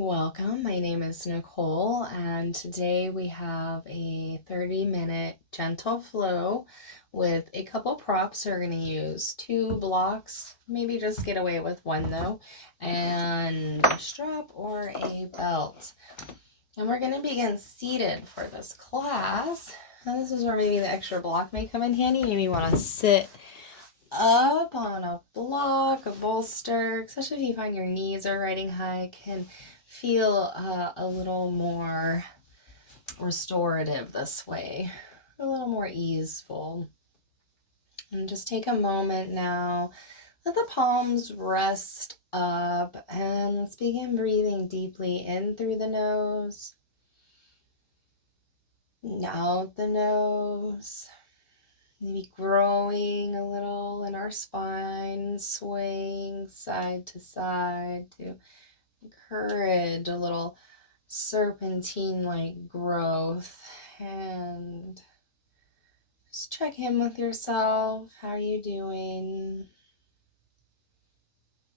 Welcome, my name is Nicole, and today we have a 30-minute gentle flow with a couple props. We're going to use 2 blocks, maybe just get away with 1 though, and a strap or a belt. And we're going to begin seated for this class. And this is where maybe the extra block may come in handy. Maybe you want to sit up on a block, a bolster, especially if you find your knees are riding high, can feel a little more restorative this way, a little more easeful. And just take a moment now, let the palms rest up, and let's begin breathing deeply in through the nose, out the nose. Maybe growing a little in our spine, swaying side to side to encourage a little serpentine-like growth. And just check in with yourself. How are you doing?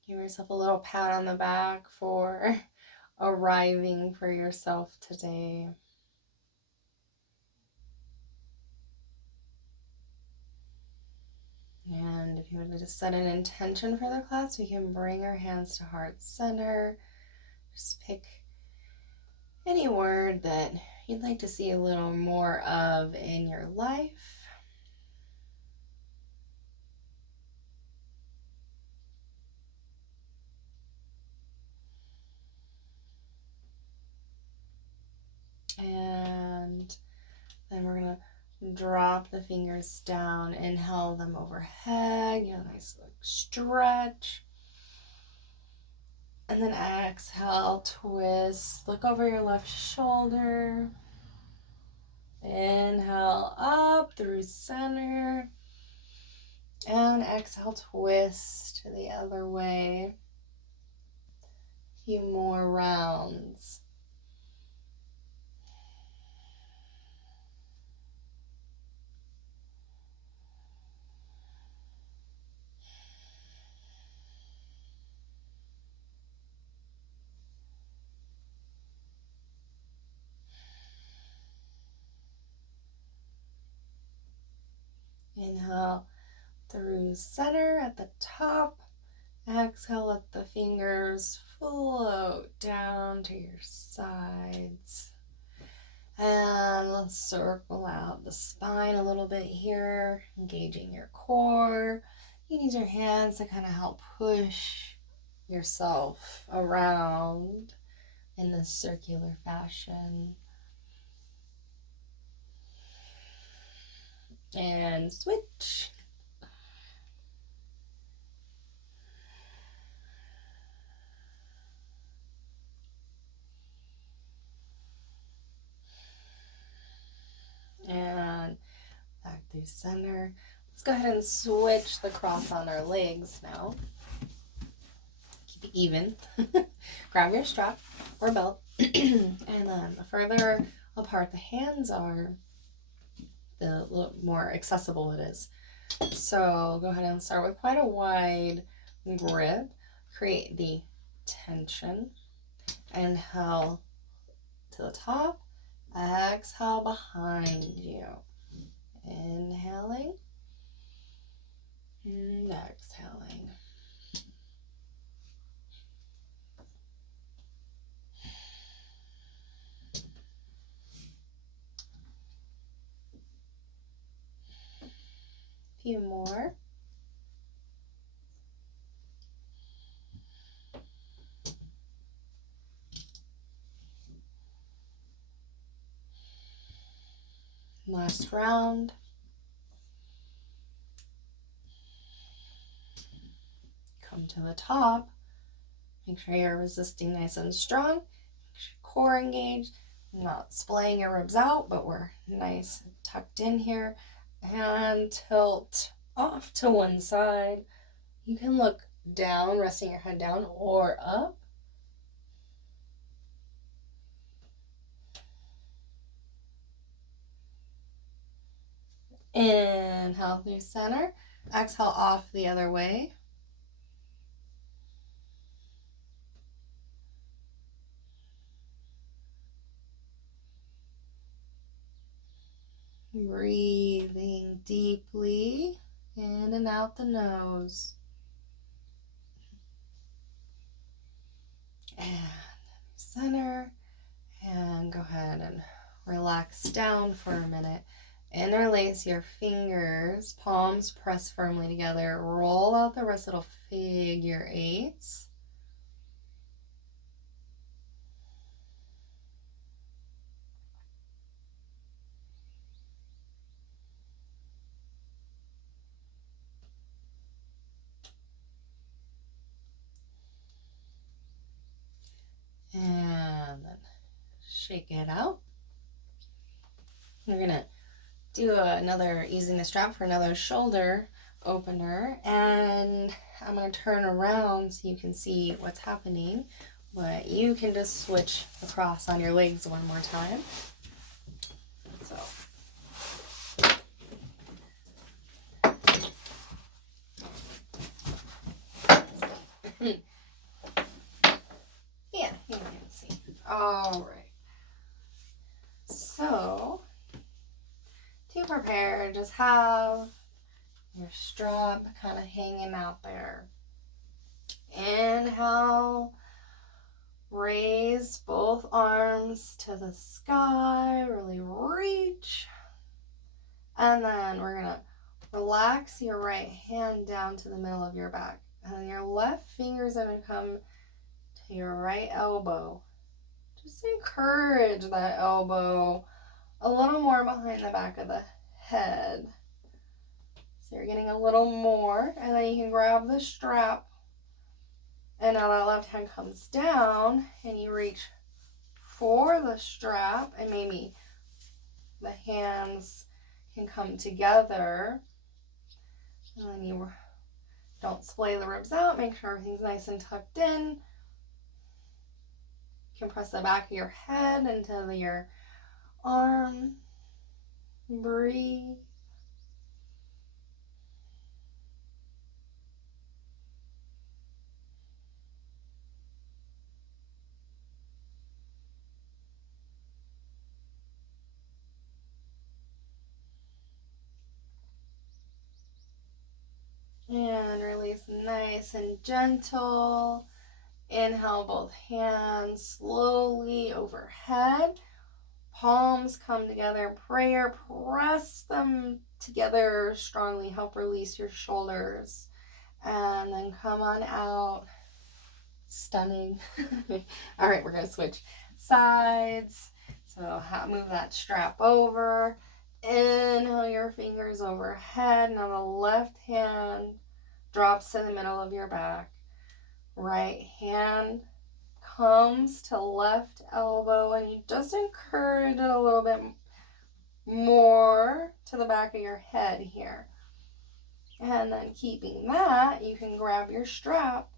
Give yourself a little pat on the back for arriving for yourself today. And if you would just set an intention for the class, we can bring our hands to heart center. Just pick any word that you'd like to see a little more of in your life. And then we're going to drop the fingers down, inhale them overhead, get a nice stretch. And then exhale, twist, look over your left shoulder. Inhale up through center. And exhale, twist the other way. A few more rounds. Inhale through center at the top. Exhale, let the fingers float down to your sides. And let's circle out the spine a little bit here, engaging your core. You can use your hands to kind of help push yourself around in this circular fashion. And switch. And back through center. Let's go ahead and switch the cross on our legs now. Keep it even. Grab your strap or belt. And then the further apart the hands are, the little more accessible it is. So go ahead and start with quite a wide grip. Create the tension. Inhale to the top. Exhale behind you. Inhaling and exhaling. A few more. Last round. Come to the top. Make sure you're resisting nice and strong. Make sure your core engaged. Not splaying your ribs out, but we're nice and tucked in here. And tilt off to one side. You can look down, resting your head down, or up. Inhale through center. Exhale off the other way. Breathing deeply in and out the nose. And center. And go ahead and relax down for a minute. Interlace your fingers, palms press firmly together. Roll out the wrist, little figure eights. And then shake it out. We're going to do another, using the strap for another shoulder opener. And I'm going to turn around so you can see what's happening. But you can just switch across on your legs one more time. So. Yeah, you can see. All right. So, to prepare, just have your strap kind of hanging out there. Inhale, raise both arms to the sky, really reach. And then we're going to relax your right hand down to the middle of your back. And then your left finger's going to come to your right elbow. Just encourage that elbow a little more behind the back of the head. So you're getting a little more, and then you can grab the strap, and now that left hand comes down, and you reach for the strap, and maybe the hands can come together, and then you don't splay the ribs out, make sure everything's nice and tucked in. You can press the back of your head into your arm. Breathe. And release nice and gentle. Inhale, both hands slowly overhead. Palms come together, prayer, press them together strongly, help release your shoulders. And then come on out. Stunning. All right, we're going to switch sides. So move that strap over. Inhale your fingers overhead. Now the left hand drops to the middle of your back. Right hand comes to left elbow, and you just encourage it a little bit more to the back of your head here. And then keeping that, you can grab your strap,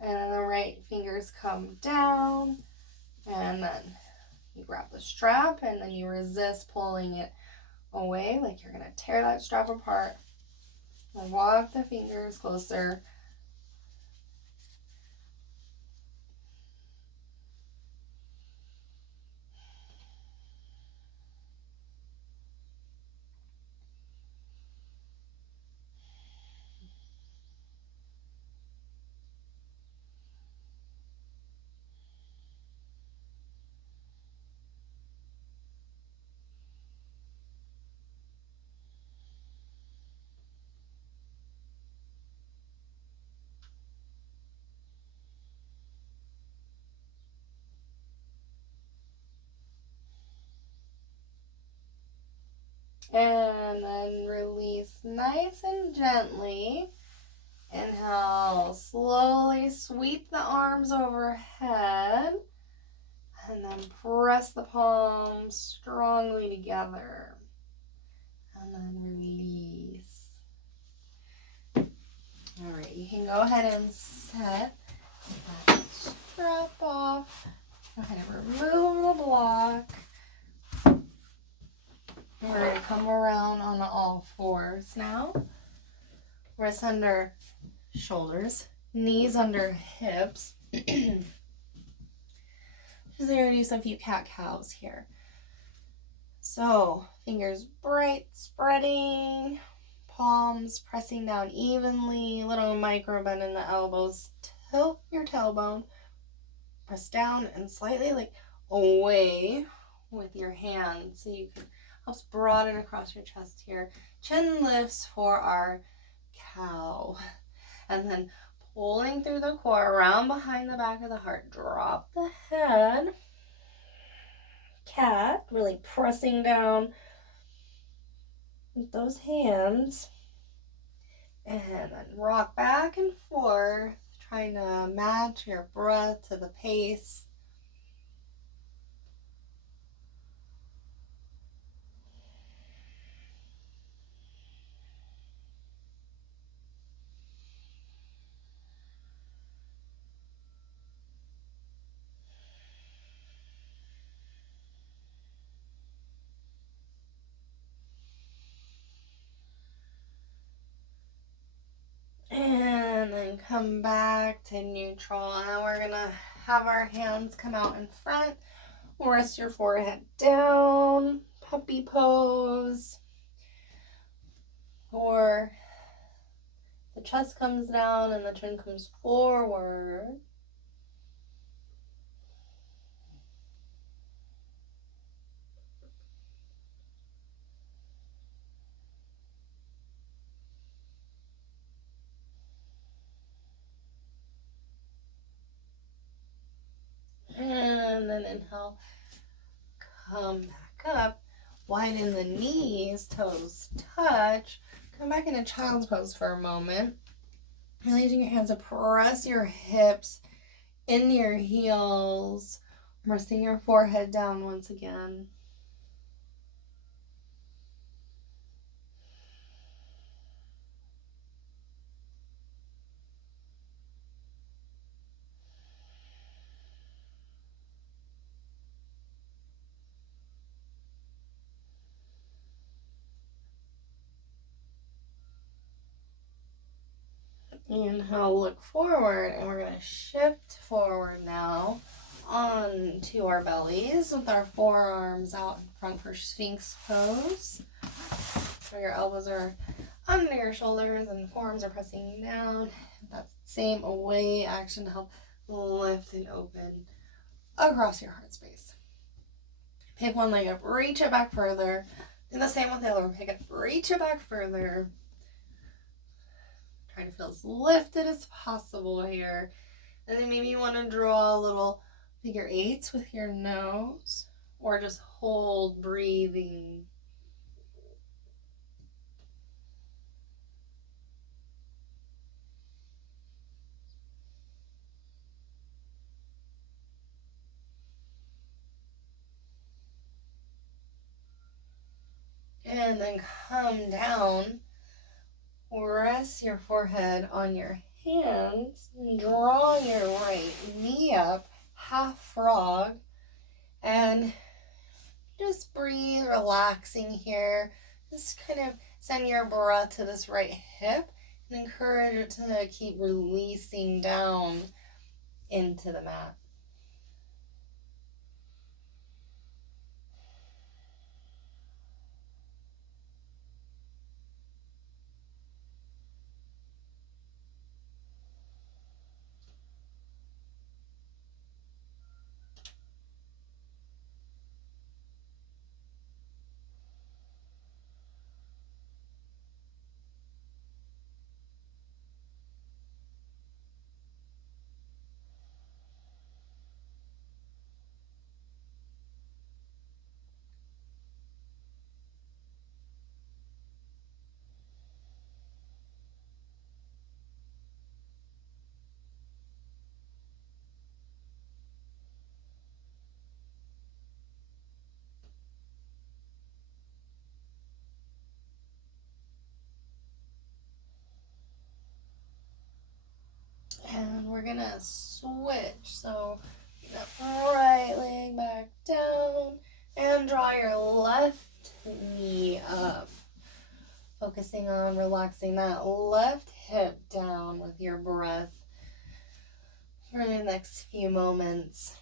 and then the right fingers come down, and then you grab the strap, and then you resist pulling it away like you're going to tear that strap apart. And walk the fingers closer. And then release nice and gently. Inhale, slowly sweep the arms overhead. And then press the palms strongly together. And then release. All right, you can go ahead and set that strap off. Go ahead and remove the block. We're going to come around on all fours now. Wrists under shoulders, knees under hips. Just going to do some few cat-cows here. So fingers bright, spreading, palms pressing down evenly, little micro bend in the elbows. Tilt your tailbone, press down and slightly like away with your hands so you can help broaden across your chest here. Chin lifts for our cow. And then pulling through the core, around behind the back of the heart. Drop the head. Cat, really pressing down with those hands. And then rock back and forth, trying to match your breath to the pace. And then come back to neutral. And we're going to have our hands come out in front. Rest your forehead down. Puppy pose. Or the chest comes down and the chin comes forward. And then inhale, come back up, widen the knees, toes touch, come back into child's pose for a moment. Really using your hands to press your hips into your heels, resting your forehead down once again. Inhale, look forward, and we're going to shift forward now onto our bellies with our forearms out in front for Sphinx pose. So your elbows are under your shoulders and forearms are pressing down. That's the same away action to help lift and open across your heart space. Pick one leg up, reach it back further. Do the same with the other one. Pick it, reach it back further. Try to feel as lifted as possible here. And then maybe you want to draw a little figure eights with your nose, or just hold breathing. And then come down. Rest your forehead on your hands. Draw your right knee up, half frog. And just breathe, relaxing here. Just kind of send your breath to this right hip and encourage it to keep releasing down into the mat. And we're gonna switch. So right leg back down and draw your left knee up. Focusing on relaxing that left hip down with your breath for the next few moments.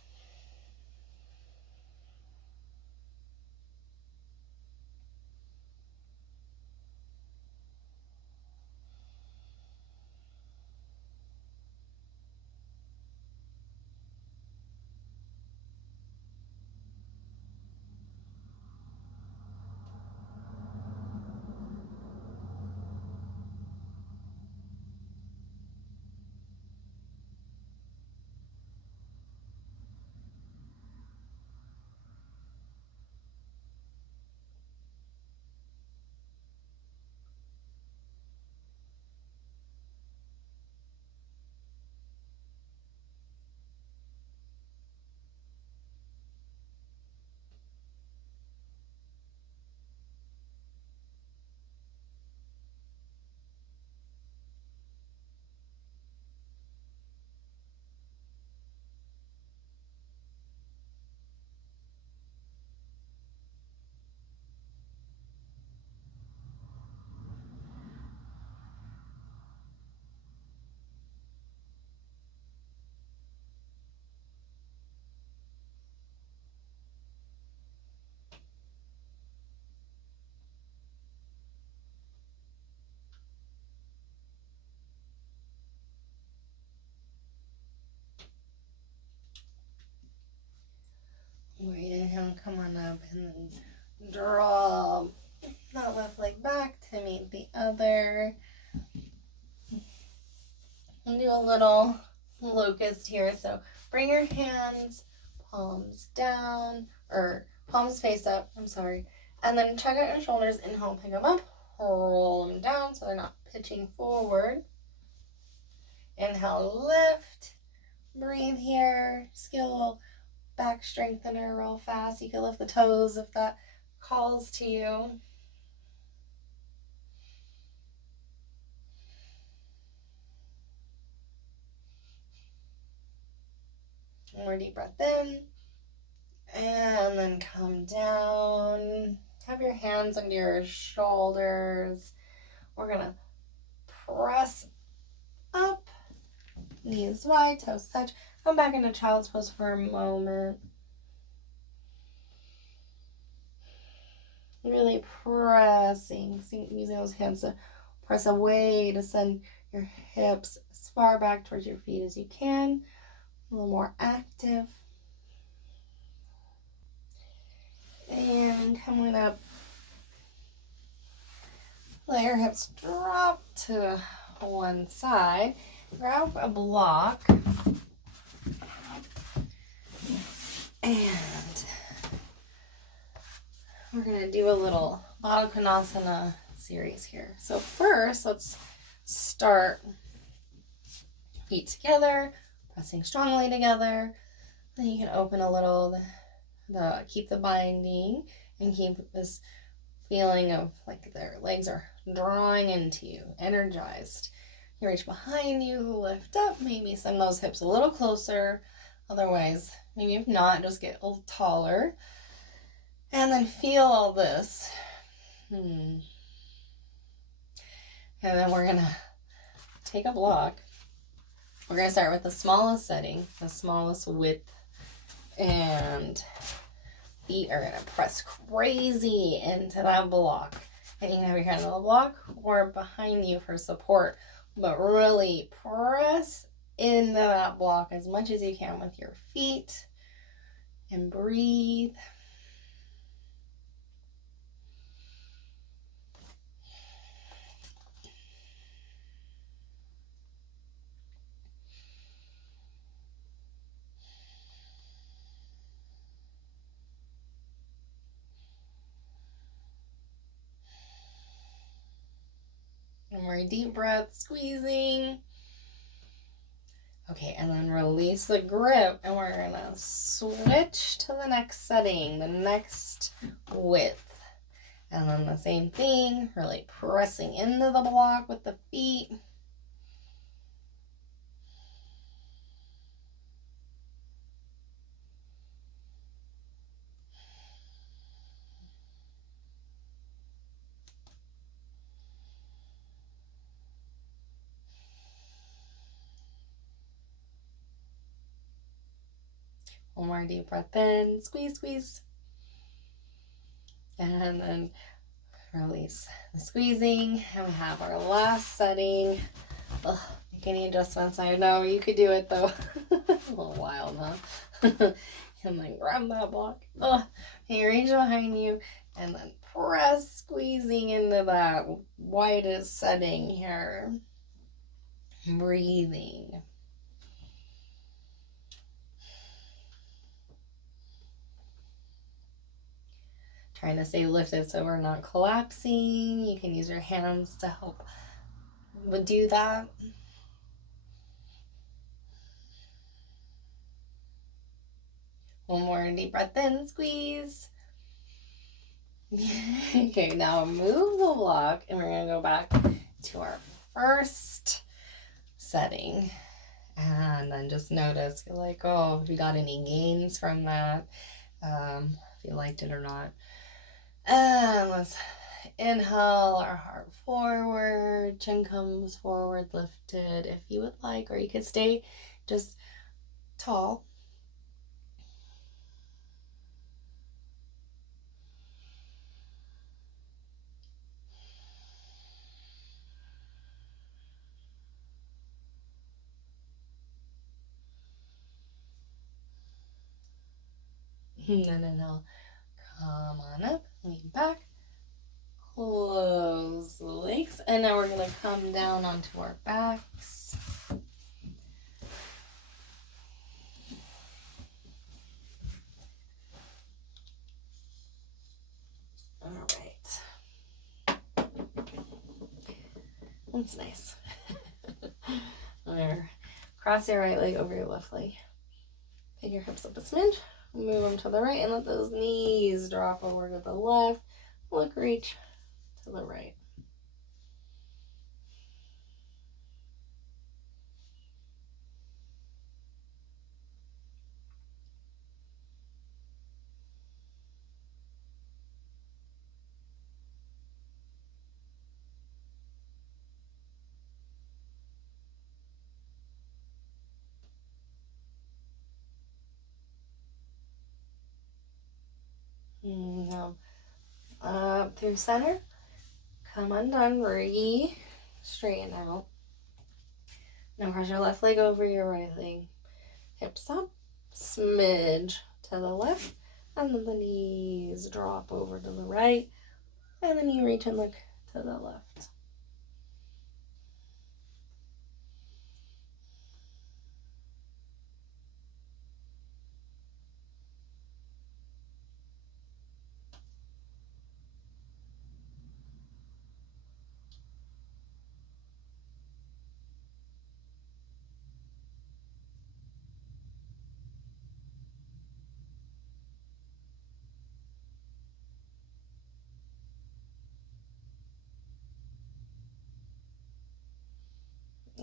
come on up and then draw that left leg back to meet the other. And do a little locust here. So bring your hands, palms down, or palms face up, I'm sorry. And then check out your shoulders. Inhale, pick them up, roll them down so they're not pitching forward. Inhale, lift, breathe here. Just get a little back strengthener real fast. You can lift the toes if that calls to you. One more deep breath in. And then come down. Have your hands under your shoulders. We're going to press up. Knees wide, toes touch. Come back into child's pose for a moment. Really pressing, using those hands to press away to send your hips as far back towards your feet as you can. A little more active. And coming up, let your hips drop to one side. Grab a block. And we're going to do a little Baddha Konasana series here. So first, let's start feet together, pressing strongly together. Then you can open a little, keep the binding and keep this feeling of like their legs are drawing into you, energized. You reach behind you, lift up, maybe send those hips a little closer. Otherwise, maybe if not, just get a little taller. And then feel all this. And then we're going to take a block. We're going to start with the smallest setting, the smallest width, and feet are going to press crazy into that block. And you can have your hand on the block or behind you for support, but really press into that block as much as you can with your feet and breathe. One more deep breath, squeezing. Okay, and then release the grip, and we're gonna switch to the next setting, the next width. And then the same thing, really pressing into the block with the feet. One more deep breath in, squeeze, squeeze. And then release the squeezing. And we have our last setting. Ugh, make any adjustments. I know you could do it though. A little wild, huh? And then grab that block. And you reach behind you and then press, squeezing into that widest setting here. Breathing. Trying to stay lifted so we're not collapsing. You can use your hands to help do that. One more deep breath in, squeeze. Okay, now move the block and we're going to go back to our first setting. And then just notice, you're like, oh, if you got any gains from that, if you liked it or not. And let's inhale our heart forward, chin comes forward, lifted if you would like, or you could stay just tall. And then inhale, Come on up, lean back, close the legs, and now we're going to come down onto our backs. All right. That's nice. There. Cross your right leg over your left leg. Pick your hips up a smidge. Move them to the right and let those knees drop over to the left. Look, reach to the right. Now, up through center. Come undone. Straighten out. Now cross your left leg over your right leg. Hips up. Smidge to the left. And then the knees drop over to the right. And then you reach and look to the left.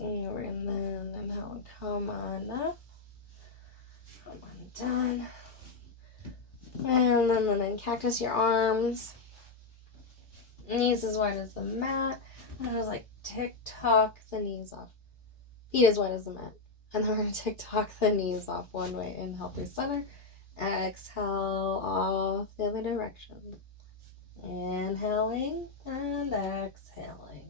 And then now come on up. Come on down. And then cactus your arms. Knees as wide as the mat. And just like tick-tock the knees off. Feet as wide as the mat. And then we're going to tick-tock the knees off one way. Inhale through center. Exhale off the other direction. Inhaling and exhaling.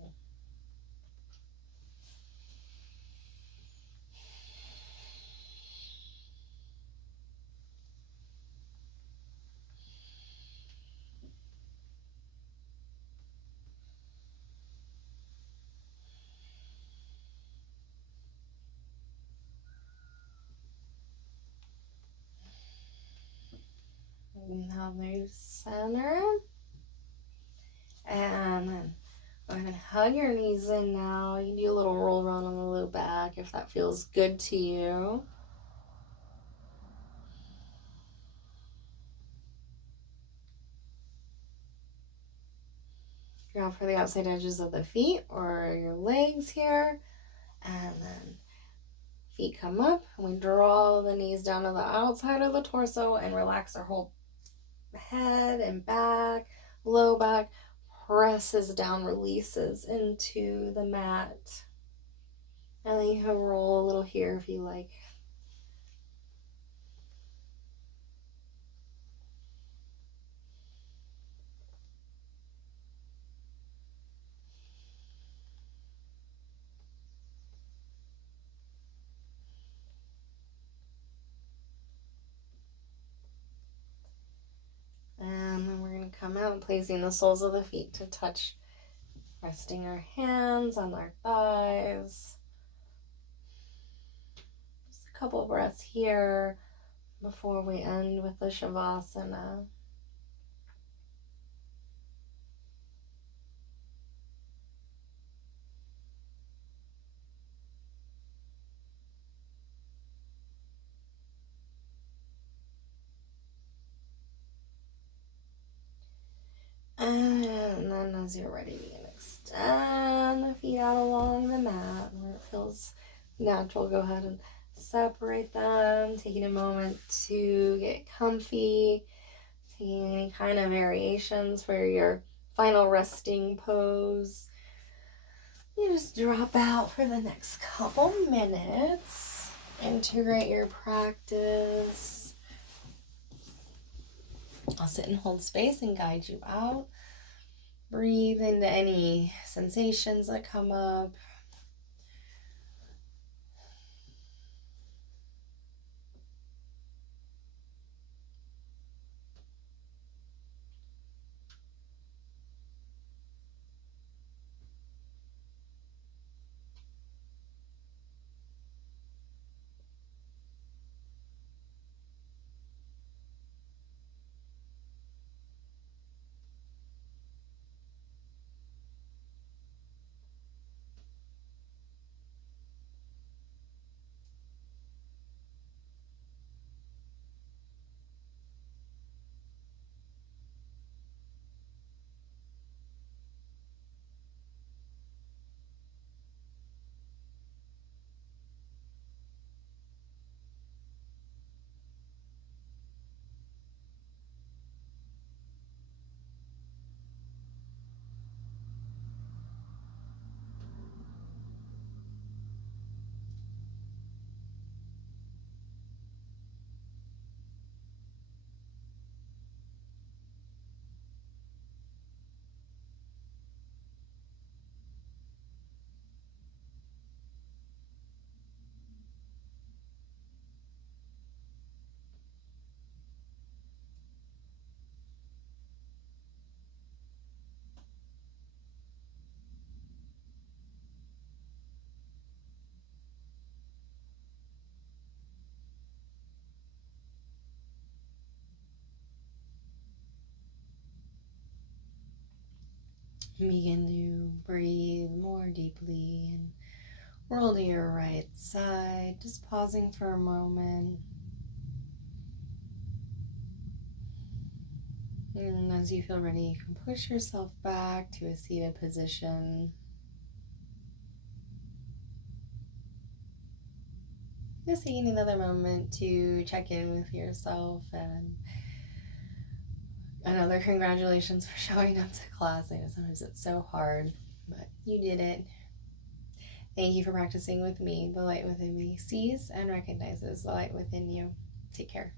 Now move center. And then go ahead and hug your knees in now. You can do a little roll around on the low back if that feels good to you. Grab for the outside edges of the feet or your legs here. And then feet come up. And we draw the knees down to the outside of the torso and relax our whole head and back, low back. Presses down, releases into the mat. And then you can roll a little here if you like. And then we're going to come out and placing the soles of the feet to touch, resting our hands on our thighs. Just a couple breaths here before we end with the Savasana. And then as you're ready, you can extend the feet out along the mat where it feels natural. Go ahead and separate them, taking a moment to get comfy, taking any kind of variations for your final resting pose. You just drop out for the next couple minutes. Integrate your practice. I'll sit and hold space and guide you out. Breathe into any sensations that come up. Begin to breathe more deeply and roll to your right side, just pausing for a moment. And as you feel ready, you can push yourself back to a seated position. Just taking another moment to check in with yourself, and another congratulations for showing up to class. I know sometimes it's so hard, but you did it. Thank you for practicing with me. The light within me sees and recognizes the light within you. Take care.